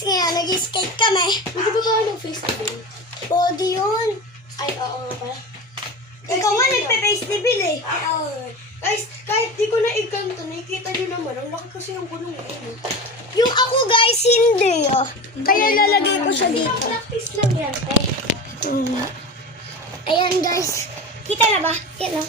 guys, ngayon, nag-skate kami. Hindi ba ba ng face reveal? Body yun. Ay, oo nga pala. Ikaw nga nagpe-face reveal eh. Ay, oo. Guys, kahit di ko na ikanto, nakikita nyo naman, ang laki kasi yung gulong eh. Yung ako guys, hindi oh. Kaya lalagay ko siya dito. Practice lang yan, eh. Ayan guys. Kita na ba? Yan oh.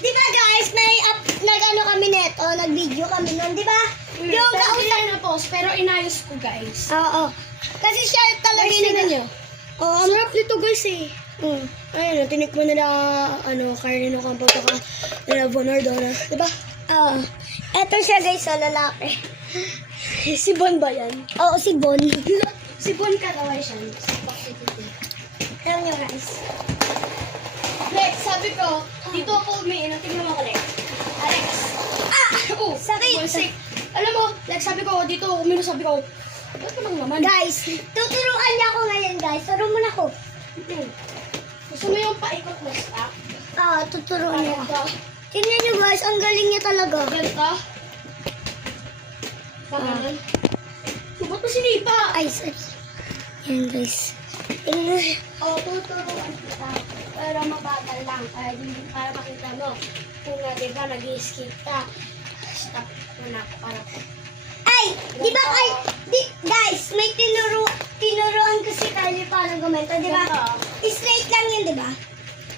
Di ba guys, may nag-ano kami neto, nag-video kami nun, di ba? Yung Pero kausap. hindi na post, pero inayos ko, guys. Oo. Kasi siya talaga Guys, tingnan nyo. Oo, Ang sarap nito, guys, eh. Mm. Ayun, tinikman nila, Carlino Campo, saka nila Bonardona. Diba? Oo. Eto siya guys, sa lalaki. Si Bon ba yan? Oo, si Bon. Si Bon kataway siya. Alam nyo guys. Lex, sabi ko, dito ako umiinom. Tingnan mo ako, Lex. Alex. Oo, sakit. Sick. Alam mo, Lex, sabi ko, dito ako umiinom. Sabi ko, ba't ko lang naman? Guys, tuturuan niya ako ngayon guys. Turo mo na ako. Gusto mo yung paikot na stop? Tuturuan niya ako. Ganito. Tingnan nyo guys, ang galing niya talaga. Ganito. Ganun. Ba't mo sinipa? Ay, sorry. Yan guys. Tingnan. Tuturuan kita. Pero mabagal lang. Para makita mo. Kung na, diba, nag-skip ka. Stop mo na. Para Ay, di ba guys, may tinuruan ko si Kylie paano gumento, di ba? Straight lang yun, di ba?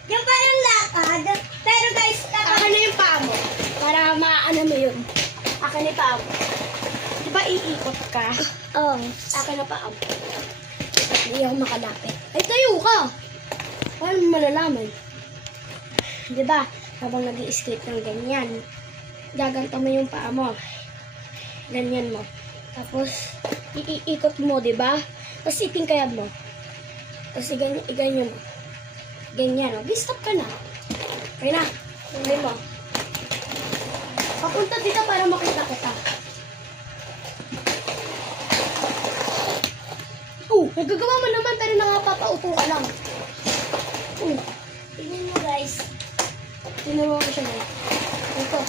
Yung parang lakad. Pero guys, Aka na yung paa mo. Para maano mo yun. Aka na yung paa mo. Diba iikot ka? oh. Aka na paa mo. Hindi ako makalapit. Ay, tayo ka! Paano mo malalaman? Diba? Habang nag-i-skate ng ganyan, gaganto mo yung paa mo. Ganyan mo. Tapos, iikot mo, diba? Tapos itingkayad mo. Tapos iganyan mo. Ganyan, oh. Stop ka na. Okay na. Tingnan mo. Papunta dito para makita kita. Nagagawa mo naman pero nakapapaupo ka lang. Tingnan mo guys. Tingnan mo siya na. Ito.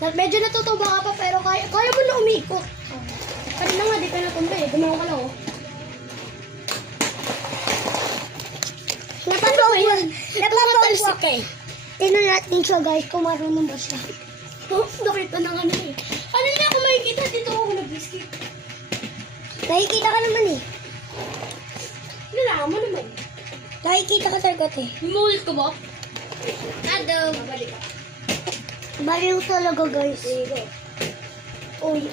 Medyo natutuba ka pa pero kaya mo na umikot. Kanina nga, di ka natumba eh. Gumawa ka lang, oh. Napapawak ka eh. Tingnan natin siya guys kung marunong ba siya. Oh, nakita na nga na eh. Ano na ako makikita dito ako nag-skip? Nakikita ka naman eh. Nalaman mo naman. Nakikita ka talaga eh. Imulit ko ba? Adam. Babalik ka. Baliw talaga guys. Sige. Uy.